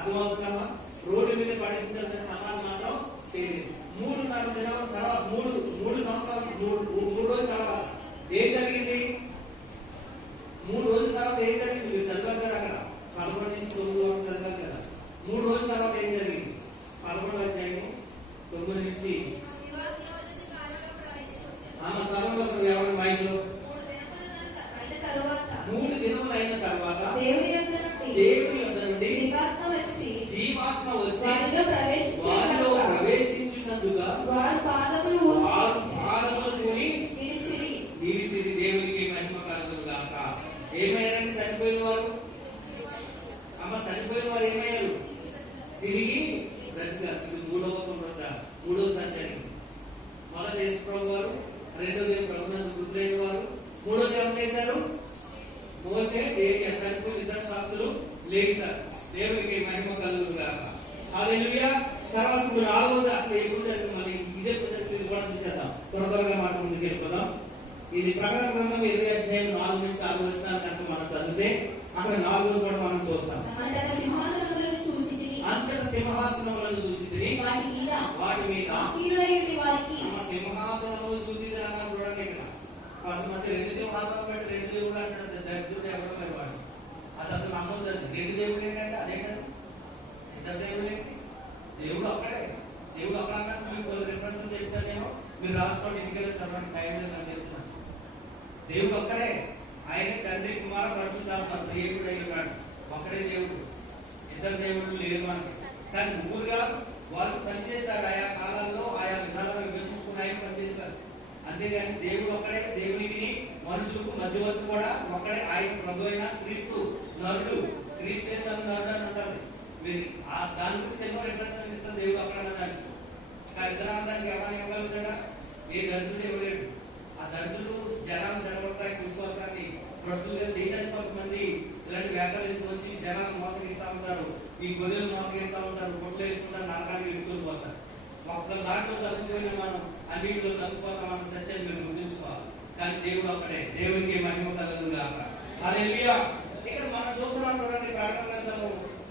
అర్థమవుతుందమ్మా road మీద పడించాల్సిన సమాధానం మాత్రం చేయలేదు. మూడు నాలుగు దినాల తర్వాత మూడు మూడు సంవత్సరాలు మూడు మూడు రోజుల తర్వాత ఏం జరిగింది? మూడు రోజుల తర్వాత ఏం జరిగింది? మీరు చదివారు కదా అక్కడ పదకొండు నుంచి తొమ్మిది వరకు చదివారు కదా మూడు రోజుల తర్వాత ఏం జరిగింది? పదకొండు అధ్యాయము తొమ్మిది నుంచి శివార్లో వచ్చి బాణలో ప్రవేశించారు. ఆమె స్థలంలో ఎవరి మైండ్లో మూడు దినముల అయిన తరువాత మూడు దినములు అయిన తర్వాత దేవుని యొద్ద నుండి దేవుని యొద్ద నుండి జీవాత్మ వచ్చి జీవాత్మ వచ్చి వారిలో ప్రవేశించినందుగా వారు పాదములు వారు ఊసి పాదములు కూడి నిలిచిరి. దీవిసిరి దేవునికి మహిమ కలుగును గాక ఏమయ్యారండి? చనిపోయిన వారు అమ్మ చనిపోయిన వారు ఏమయ్యారు? తిరిగి ఇది మూడవ పునరుద్ధ మూడవ సంచారి మొదటి యేసు ప్రభు వారు వారు. మూడోది ఎవరు చేశారు. మోసే దేవి చనిపోయిన ఇద్దరు సాక్షులు లేచారు. దేవునికి మహిమ కలుగును గాక హల్లెలూయా తర్వాత ఇప్పుడు నాలుగోది అసలు ఎప్పుడు జరిగింది మళ్ళీ ఇదే ఇది కూడా చూసేద్దాం త్వర త్వరగా మాట ముందుకు వెళ్ళిపోదాం. ఇది ప్రకటన గ్రంథం ఇరవై అధ్యాయం నాలుగు నుంచి ఆరు కనుక మనం చదివితే అక్కడ నాలుగు కూడా మనం చూస్తాం. అంతట సింహాసనములను చూసి వాటి మీద వాటి సింహాసనములు చూసి చూడండి ఇక్కడ. కొంతమంది రెండు సింహాసనం పెట్టి రెండు దేవుడు అంటారు దరిద్రుడు ఎవరు మరి వాడు. అది అసలు నమ్మొద్దండి. రెండు దేవుడు ఏంటంటే అదే కదా. ఇద్దరు దేవుడు ఏంటి? దేవుడు అక్కడే. దేవుడు అక్కడ అన్నాక మీకు కొన్ని రిఫరెన్స్ చెప్తానేమో మీరు రాసుకోండి ఇంటికి చదవండి టైం లేదు నాకు చెప్తున్నాను. దేవుడు అక్కడే. ఆయన తండ్రి కుమార పరిశుద్ధాత్మ దేవుడు అయి ఉన్నాడు ఒక్కడే దేవుడు. ఇద్దరు దేవుడు లేరు మనకి కానీ ముగ్గురుగా వాళ్ళు పనిచేశారు. ఆయా కాలాల్లో ఆయా విధాలుగా విభజించుకుని ఆయన పనిచేశారు. అంతేగాని దేవుడు ఒక్కడే దేవునికి మనుషులకు మధ్యవర్తి కూడా ఒక్కడే ఆయన ప్రభు అయిన క్రీస్తు నరుడు. క్రీస్తు చేశాను నరుడు అని అంటారు మీరు ఆ దాని గురించి ఎన్నో రిఫరెన్స్ ఇస్తారు దేవుడు అక్కడ అన్నదానికి కానీ ఇద్దరు దానికి ఎవరైనా ఇవ్వగలుగుతాడా ఏ దరిద్రుడు ఇవ్వలేడు. ఆ దరిద్రులు జనాలు జనపడతాయి విశ్వాసాన్ని ప్రస్తుతంగా చేయడానికి కొంతమంది ఇలాంటి వ్యాసాలు వేసుకొచ్చి జనాలు మోసగిస్తూ ఉంటారు. ఈ గొర్రెలు మోసగిస్తూ ఉంటారు గుడ్లు వేసుకుంటారు నరకానికి విడుచుకొని పోతారు. ఒక్క దాంట్లో తగ్గిపోయిన మనం అన్నింటిలో తగ్గిపోతాం అన్న సత్యాన్ని మీరు గుర్తుంచుకోవాలి. కానీ దేవుడు అక్కడే దేవునికి మహిమ కలదు కాక హల్లెలూయా! ఇక్కడ మనం చూస్తున్నాం చూడండి ప్రకటన గ్రంథము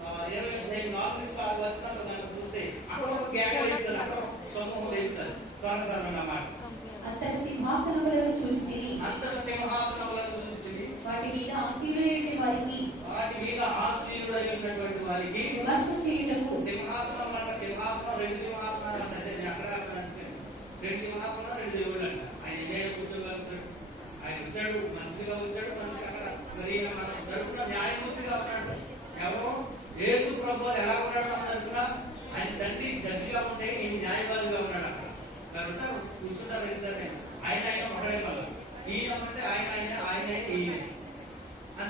ఆ, ఇరవై అధ్యాయం నాలుగు నుంచి ఆరు వచనాలు మనం చూస్తే అక్కడ ఒక గ్యాగ్ వేస్తారు అక్కడ ఒక సమూహం వేస్తారు త్వరగా చదవండి ఆ మాట అంతట సింహాసనములను చూచితిరి. అంతట సింహాసనములను చూస్తుంది వాటి మీద ఆసీనులైన వారికి వాటి మీద ఆశీనుడై ఉన్నటువంటి వారికి విమర్శ చేయుటకు సింహాసనం అంట సింహాసనం రెండు సింహాసనాలు అంట అదే ఎక్కడ అంటే రెండు సింహాసనం రెండు దేవుళ్ళు అంట ఆయన ఎన్నే కూర్చోగలుగుతాడు ఆయన వచ్చాడు మనిషిగా వచ్చాడు మనిషి అక్కడ మరి మన ఇద్దరు కూడా న్యాయమూర్తిగా ఉన్నాడు ఎవరు యేసు ప్రభు వారు ఎలా ఉన్నాడు అనుకున్నా ఆయన తండ్రి జడ్జిగా ఉంటే ఈయన న్యాయవాదిగా ఉన్నాడు అక్కడ మరి ఉంటారు కూర్చుంటారు ఇద్దరు ఆయన ఆయన ఒకడే వాళ్ళు ఈయన అంటే ఆయన ఆయన ఆయన ఈయన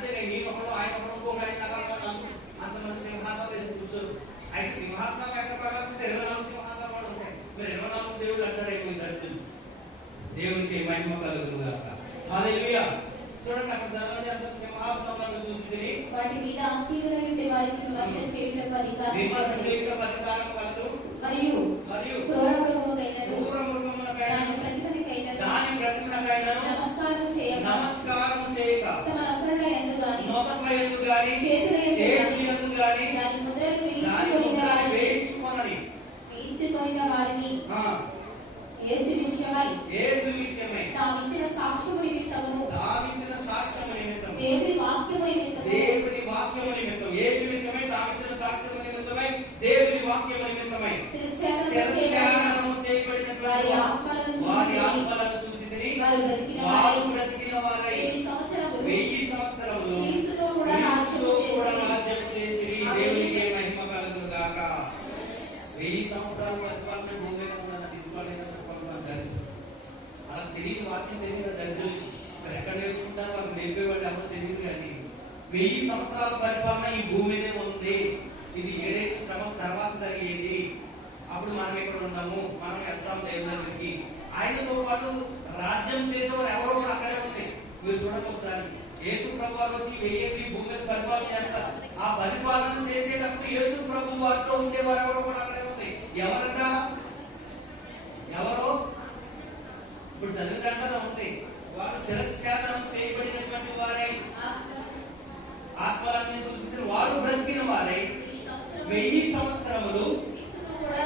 అంతేగా నేను ఒకడు ఆయన ఒకడు ఇంకొక ఆయన అలా అలా అనుకుంటూ అంతమంది సింహాసనాలు వేసి కూర్చోరు అయితే సింహాసనాలు ఎక్కడ ప్రకారం ఉంటే ఇరవై నాలుగు సింహాసనాలు కూడా ఉంటాయి మీరు ఇరవై నాలుగు దేవుడు అంటారు అయిపోయింది అర్థం దేవునికి మహిమ కలుగును గాక హల్లెలూయా చూడండి అక్కడ చదవండి అంత సింహాసనంలో చూసి వాటి మీద ఆసీనులైన వారికి విమర్శ చేయుటకు విమర్శ అధికారం చేయక అధికారం కలదు మరియు మరియు క్రూరమృగములైనను క్రూర మృగములకైన దాని ప్రతిమనికైనను దాని ప్రతిమకైన నమస్కారం చేయక నమస్కారం చేయక తమ అసల ఎందు గాని నొసట్ల ఎందు గాని చేతుల యందు గాని దాని ముద్రలు వారిని వేయించుకొనని. వేయించుకొనిన వారిని ఆ, యేసు విషయమై యేసు ప్రభువుగా వచ్చి వెయ్యేది భూమిని పరిపాలన చేస్తారు ఆ పరిపాలన చేసేటప్పుడు యేసు ప్రభు వారితో ఉండేవారు ఎవరో కూడా అక్కడే ఉంది. ఎవరన్నా ఎవరు? ఇప్పుడు చదివిన ఉంది. వారు శిరస్యాదనం చేయబడినటువంటి వారే. ఆత్మలన్నీ చూసిన వారు బ్రతికిన వారే. వెయ్యి సంవత్సరములు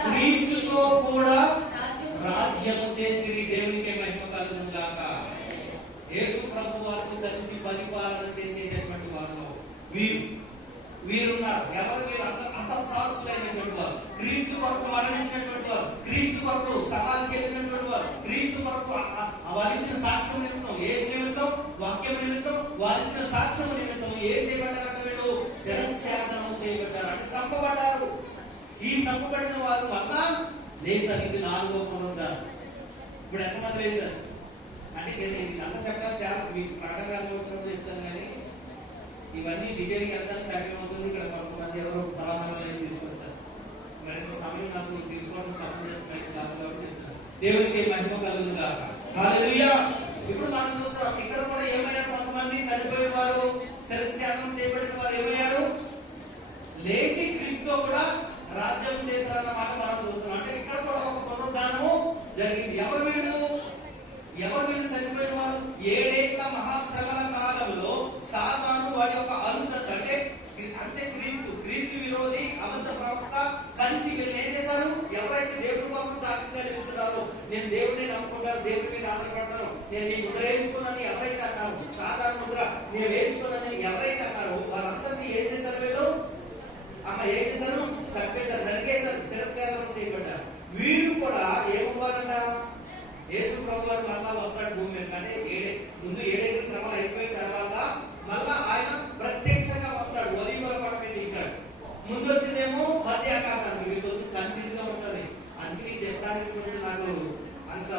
క్రీస్తుతో కూడా రాజ్యము చేసి దేవుని కలిసి పరిపాలన చేసేటటువంటి వారు. వీరు వీరున్నారు. ఎవరు? వీరు అంత అంత సాహసులైనటువంటి వారు. క్రీస్తు వరకు మరణించినటువంటి వారు. క్రీస్తు వరకు సవాల్ చేసినటువంటి వారు. క్రీస్తు వరకు వారించిన సాక్ష్యం నిమిత్తం ఏ నిమిత్తం వాక్యం నిమిత్తం వారించిన సాక్ష్యం నిమిత్తం ఏ చేయబడ్డారంటే వీళ్ళు? శరణార్థనం చేయబడ్డారు. అంటే చంపబడ్డారు. ఈ చంపబడిన వారు వల్ల లేచారు ఇది నాలుగో పునరుద్ధారం ఇప్పుడు ఎంతమంది లేచారు? అంటే నేను అంత చెప్పడం చాలా మీకు ప్రకటన గ్రంథం చెప్తాను కానీ ఇవన్నీ డిజైన్ వెళ్తాను టైం అవుతుంది. ఇక్కడ కొంతమంది ఎవరో పలహారాలు తీసుకొస్తారు మరి సమయం నాకు తీసుకోవడం సమయం చేస్తున్నాయి కాబట్టి దేవునికి మహిమ కలుగును కాక హల్లెలూయా ఇప్పుడు మనం చూస్తున్నాం ఇక్కడ కూడా ఏమయ్యారు కొంతమంది చనిపోయిన వారు శరత్యాగం చేయబడిన వారు ఏమయ్యారు లేచి క్రీస్తు కూడా రాజ్యం చేశారన్నమాట మనం చూస్తున్నాం అంటే ఇక్కడ కూడా ఒక పునరుద్ధానము జరిగింది ఎవరు వీళ్ళు ఎవరు వీళ్ళు చనిపోయిన వారు ఏడేళ్ళ మహాశ్రమల కాలంలో సాతాను వాడి యొక్క అనుసరణ అంటే అంటే క్రీస్తు క్రీస్తు విరోధి అబద్ధ ప్రవక్త కలిసి వీళ్ళు ఏం చేశారు ఎవరైతే దేవుడి కోసం సాక్షిగా నిలుస్తున్నారో నేను దేవుడిని నమ్ముకుంటాను దేవుడి మీద ఆధారపడతాను నేను నీ ముద్ర వేయించుకున్నాను ఎవరైతే అన్నారు? సాధారణ ముద్ర. నేను వేయించుకున్నాను ఎవరైతే అన్నారు? వాళ్ళందరినీ ఏం చేశారు వీళ్ళు? అమ్మ ఏం చేశారు? చంపేశారు నరికేశారు శిరస్కారం చేయబడ్డారు. వీరు కూడా ఏమవ్వాలంట? యేసు ప్రభు గారు మళ్ళా వస్తాడు భూమి మీద. అంటే ఏడే ముందు ఏడేళ్ళ శ్రమ అయిపోయిన తర్వాత మళ్ళా ఆయన ప్రత్యక్షంగా వస్తాడు. వలీవల పడ మీద దిగాడు ముందు వచ్చిందేమో మధ్య ఆకాశానికి. వీళ్ళు వచ్చి కన్ఫ్యూజ్గా ఉంటుంది. అందుకే చెప్పడానికి నాకు అంత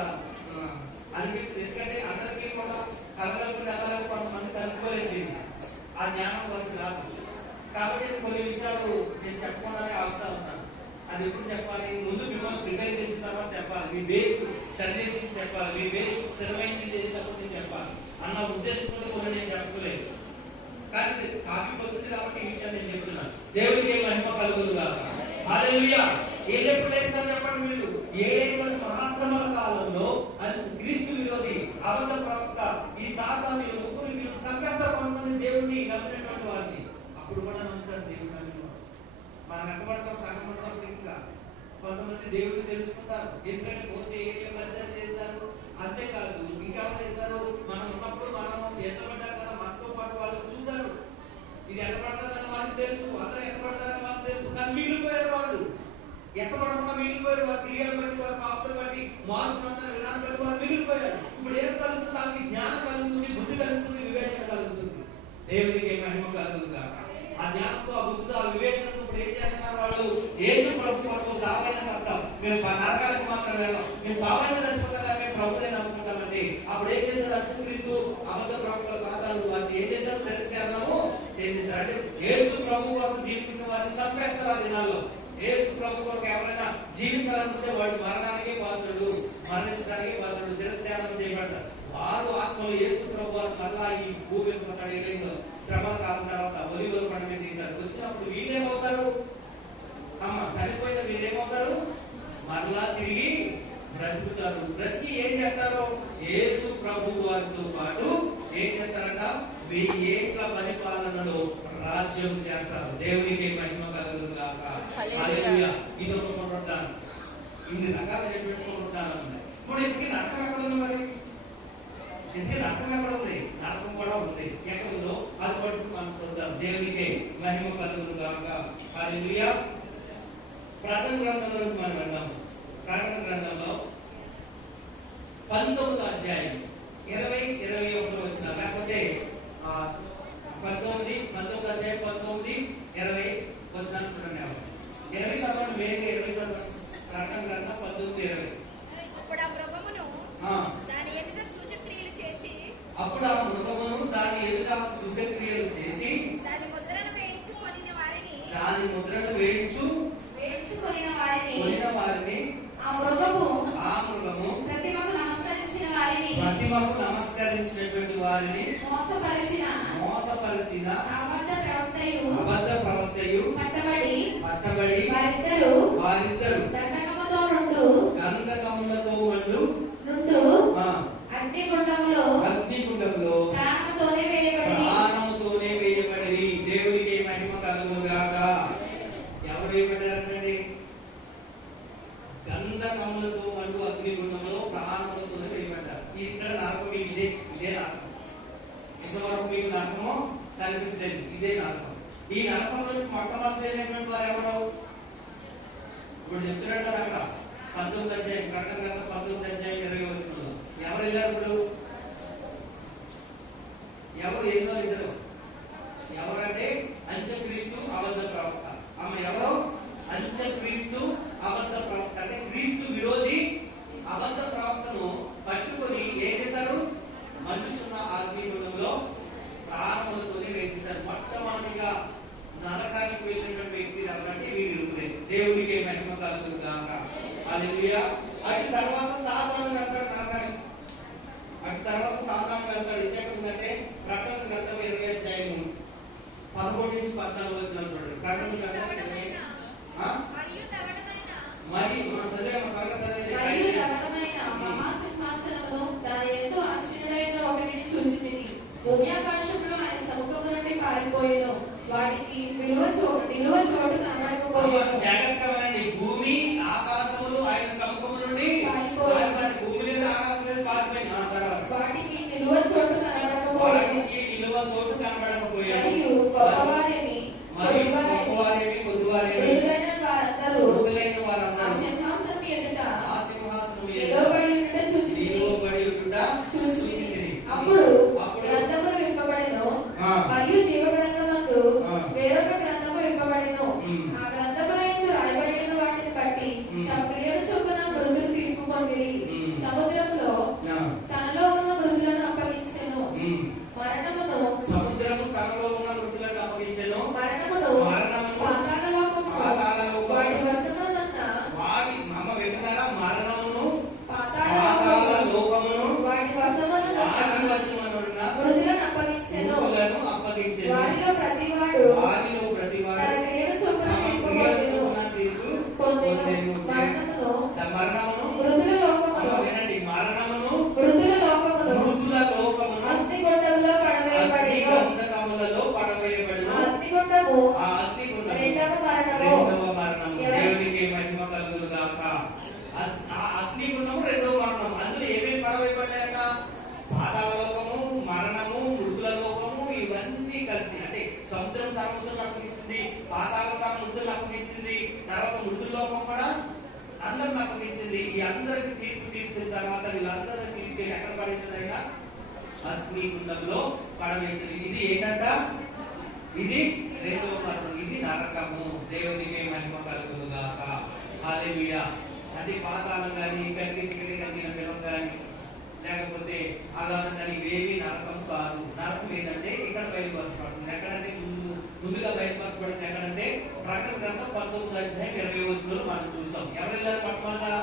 ఆ, అనిపించింది ఎందుకంటే అందరికీ కూడా కలగలుగుతున్న కలగలు కొంతమంది కలుపుకోలేదు దీన్ని. ఆ జ్ఞానం వారికి రాదు. కాబట్టి కొన్ని విషయాలు నేను చెప్పకుండానే ఆస్తా ఉంటాను అది ఎప్పుడు చెప్పాలి? ముందు మిమ్మల్ని ప్రిపేర్ చేసిన తర్వాత చెప్పాలి. మీ బేస్ సరి చేసి చెప్పాలి. మీ బేస్ స్థిరమైంది చేసినప్పుడు నేను చెప్పాలి. అన్న ఉద్దేశంతో కూడా నేను చెప్పలేదు. కానీ టాపిక్ వచ్చింది కాబట్టి ఈ విషయం నేను చెప్తున్నాను. దేవుడికి ఏ మహిమ కలుగులు కాదు ఏళ్ళు ఎప్పుడు లేస్తారు చెప్పండి మీరు ఏడేళ్ళ మహాశ్రమల కాలంలో అది క్రీస్తు విరోధి అబద్ధ ప్రవక్త ఈ సాతాను వీళ్ళు ముగ్గురు వీళ్ళు చంపేస్తారు కొంతమంది దేవుడిని నమ్మినటువంటి వారిని అప్పుడు కూడా నమ్ముతారు దేవుడు నమ్మిన వారు. మనం ఎంతపడతాం సగం ఇంకా కొంతమంది దేవుడిని తెలుసుకుంటారు. ఎందుకంటే మోసే ఏరియా పరిచయం చేశారు? అంతేకాదు ఇంకెవరు చేశారు? మనం ఉన్నప్పుడు మనం ఎంత పడ్డా కదా మనతో పాటు వాళ్ళు చూశారు. ఇది ఎంత పడుతుందని వాళ్ళకి తెలుసు అందరూ ఎంత పడతారని వాళ్ళకి తెలుసు కానీ మిగిలిపోయారు వాళ్ళు. ఎంత పడకుండా మిగిలిపోయారు వారి క్రియలు బట్టి వారి పాపలు బట్టి మార్పు పొందిన విధానం బట్టి వారు మిగిలిపోయారు. ఇప్పుడు ఏం కలుగుతుంది? జ్ఞానం కలుగుతుంది బుద్ధి కలుగుతుంది వివేచన కలుగుతుంది. దేవునికి మహిమ కలుగుతుందా ఆ జ్ఞానంతో ఆ బుద్ధితో ఆ వివేచనతో ఇప్పుడు ఏం చేస్తున్నారు వాళ్ళు? ఏసు ప్రభు కొరకు సావైన సత్తం మేము నరకాలకు మాత్రం వెళ్ళాం మేము సావైన చచ్చిపోతారా మేము ప్రభునే నమ్ముకుంటామండి. అప్పుడు ఏం చేశాడు? అచ్చుక్రీస్తు అబద్ధ ప్రభుత్వ సాధాలు వాటిని ఏం చేశారు తెలిసేద్దాము ఏం చేశారు అంటే ఏసు ప్రభు కొరకు జీవించిన వారిని చంపేస్తారు ఆ దినాల్లో. ఏసు ప్రభు కొరకు ఎవరైనా జీవించాలనుకుంటే వాడు మరణానికి బాధ్యుడు మరణించడానికి బాధ్యుడు శిరఛేదనం చేయబడతారు వారు మళ్ళా ఈ భూమి ఏడేళ్ళు శ్రమల కాలం తర్వాత ఒలివల పండుగ దిగుతారు వచ్చినప్పుడు వీళ్ళేమవుతారు? అమ్మ చనిపోయిన వీళ్ళేమవుతారు? మరలా తిరిగి బ్రతుకుతారు. బ్రతికి ఏం చేస్తారు? యేసు ప్రభు వారితో పాటు ఏం చేస్తారట? వెయ్యి ఏట్ల పరిపాలనలో రాజ్యం చేస్తారు. దేవునికి మహిమ గాక. హల్లెలూయా. ఇది ఒక పునరుద్ధానం. ఇన్ని పునరుద్ధానాలు ఉన్నాయి. ఇప్పుడు ఇంటికి నరకం ఎక్కడ ఉంది మరి? ఇంటికి నరకం ఎక్కడ ఉంది. నరకం కూడా ఉంది. ఎక్కడ ఉందో అది పట్టు మనం చూద్దాం. దేవునికి మహిమ కలుగును గాక. హల్లెలూయా. ప్రకటన గ్రంథంలోకి మనం వెళ్దాం. ప్రకటన గ్రంథంలో పంతొమ్మిదో అధ్యాయం ఇరవై ఇరవై ఒకటి వచ్చిన లేకపోతే పంతొమ్మిది పంతొమ్మిది అధ్యాయం పంతొమ్మిది ఇరవై వచ్చిన ఇరవై శాతం వేరే ఇరవై శాతం ప్రకటన గ్రంథం పంతొమ్మిది ఇరవై. అప్పుడు ఆ మృగమును అప్పుడు ఆ మృగమును దాని ఎదుట సుశక్రియలు చేసి దాని ముద్రను వేయించుకొనిన వారిని. దాని ముద్రను వేయించు వారిని. కొనిన వారిని. ఆ మృగము ఆ మృగము ప్రతిమకు నమస్కరించిన వారిని. ప్రతిమకు నమస్కరించినటువంటి వారిని మోసపరిచిన మోసపరిచిన అబద్ధ ప్రవక్తయు. అబద్ధ అంచక్రీస్తు అబద్ధ ప్రవక్త. ఆమె ఎవరు? అంచక్రీస్తు అబద్ధ ప్రవక్త. తర్వాత వీళ్ళందరూ తీసుకెళ్ళి ఎక్కడ పడేసారైనా అగ్నిగుండంలో పడవేశారు. ఇది ఏంటంట? ఇది రెండో మరణం ఇది నరకము. దేవునికి మహిమ కలుగును గాక హాలేలుయా అంటే పాతాళం కానీ ఇక్కడికి ఇక్కడికి కానీ పిలవం కానీ లేకపోతే అలాగ కానీ వేవి నరకం కాదు. నరకం ఏంటంటే ఇక్కడ బయలుపరచబడుతుంది. ఎక్కడంటే ముందు ముందుగా బయలుపరచబడింది ఎక్కడంటే ప్రకటన గ్రంథం పంతొమ్మిది అధ్యాయం ఇరవై వచ్చిన మనం చూస్తాం ఎవరు వెళ్ళారు పట్టమాదా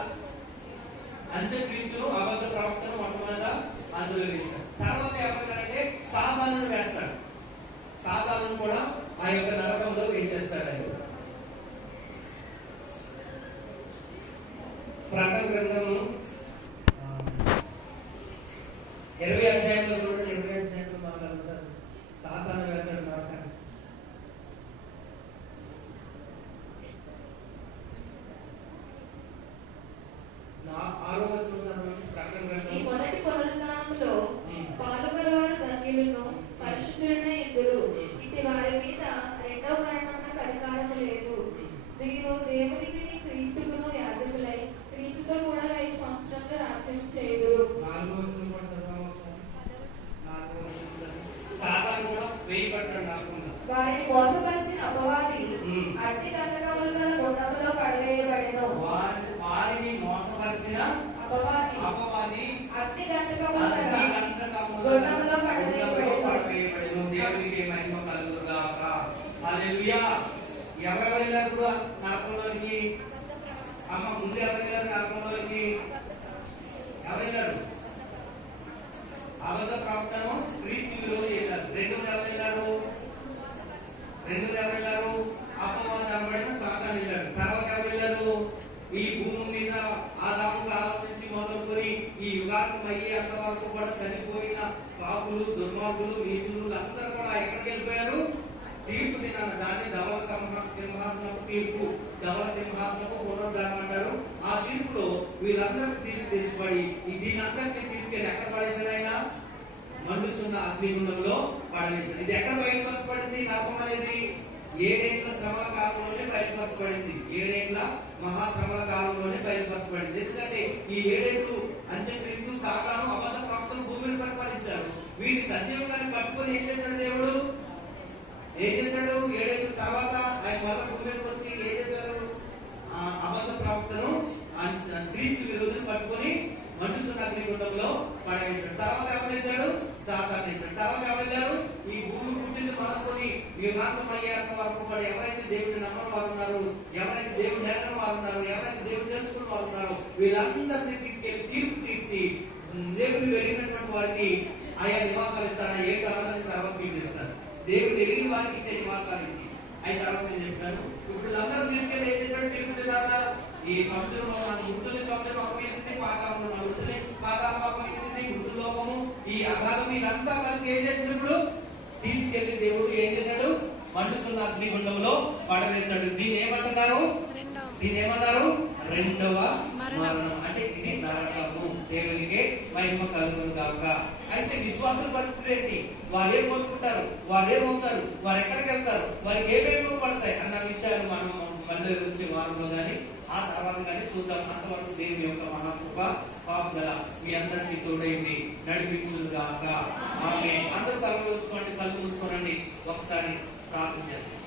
అంచె క్రీస్తును అబద్ధ ప్రవక్తను మొట్టమొదట అందులో వేస్తాడు తర్వాత ఏమంటారంటే సాధారణ వేస్తాడు. సాధారణ కూడా ఆ యొక్క నరకంలో వేసేస్తాడు ఆయన. ప్రకటన గ్రంథము ఇరవై అధ్యాయంలో చూడండి ఇరవై అధ్యాయంలో మాట్లాడుతారు సాధారణ వేస్తాడు. ఎందుకు వెళ్ళారు అపవాద అనబడిన సాతాను వెళ్ళాడు. తర్వాత వెళ్ళారు? ఈ భూమి మీద ఆదాము కాలం నుంచి మొదలుకొని ఈ యుగాలకు అయ్యే అంత వరకు కూడా చనిపోయిన పాపులు దుర్మార్గులు వీసులు అందరూ కూడా ఎక్కడికి వెళ్ళిపోయారు? తీర్పు దినాన దాన్ని ధవల సింహ సింహాసనపు తీర్పు. ధవల సింహాసనపు పునరుద్ధరణ అంటారు. ఆ తీర్పులో వీళ్ళందరికీ తీర్పు తీసిపడి ఈ దీనందరినీ తీసుకెళ్ళి ఎక్కడ పడేసాడు మండుచున్న అగ్నిగుండంలో పడవేశారు ఇది ఎక్కడ బయలుపరచబడింది నరకం అనేది ఏడేట్ల శ్రమల కాలంలోనే బయలుపరచబడింది ఏడేట్ల మహాశ్రమల కాలంలోనే బయలుపరచబడింది ఎందుకంటే ఈ ఏడేట్లు అంత్యక్రీస్తు సాధారణ అబద్ధ ప్రవక్తలు భూమిని పరిపాలించారు. వీటి సజీవంగాన్ని పట్టుకొని ఏం చేశాడు దేవుడు? ఏం చేశాడు? ఏడేట్ల తర్వాత ఆయన మళ్ళీ భూమికి వచ్చి ఏం చేశాడు? అబద్ధ ప్రాప్తను క్రీస్తు విరోధులు పట్టుకొని మండుచున్న అగ్నిగుండంలో పడవేశాడు. తర్వాత ఏం చేశాడు? సాతాన్ చేశాడు తర్వాత వెళ్ళారు ఈ భూమి పుట్టింది మొదలుకొని యుగాంతం అయ్యేంత వరకు కూడా ఎవరైతే దేవుడిని నమ్మని వారు ఉన్నారు ఎవరైతే దేవుడు నేర్చిన వారు ఉన్నారు ఎవరైతే దేవుడు తెలుసుకున్న వారు ఉన్నారు వీళ్ళందరినీ తీసుకెళ్ళి తీర్పు తీర్చి దేవుడు వెళ్ళినటువంటి వారికి ఆయా నివాసాలు ఇస్తాడా ఏ కాలాలని తర్వాత మీకు దేవుడు ఎరిగిన వారికి ఇచ్చే నివాసానికి అయిన తర్వాత నేను చెప్తాను. ఇప్పుడు అందరూ తీసుకెళ్ళి ఏం చేశాడు తీసుకుంటారా ఈ సముద్రంలో నా మృతుని సముద్రం అప్పగించింది పాతాలను నా మృతుని పాతాలను అప్పగించింది గుర్తు లోకము ఈ అగాధం ఇదంతా కలిసి ఏం చేసింది ఇప్పుడు? తీసుకెళ్ళి దేవుడు ఏం చేశాడు? మండుతున్న అగ్నిగుండంలో పడవేశాడు. దీన్ని ఏమంటున్నారు? దీన్ని ఏమన్నారు రెండవ మరణం. అంటే ఇది నరకము. దేవునికి మహిమ కలుగును కాక అయితే విశ్వాసుల పరిస్థితి ఏంటి? వారు ఏం కోరుకుంటారు వారు ఏమవుతారు వారు ఎక్కడికి వెళ్తారు? వారికి ఏమేమి పడతాయి అన్న విషయాలు మనం మళ్ళీ వచ్చే వారంలో కానీ ఆ తర్వాత కానీ చూద్దాం. అంతవరకు దేవుని యొక్క మహాకృప పాపుదల మీ అందరికీ తోడైంది. నడిపించుగాక కాక ఆమె అందరూ కళ్ళు మూసుకోండి కళ్ళు ఒకసారి ప్రార్థన చేస్తాం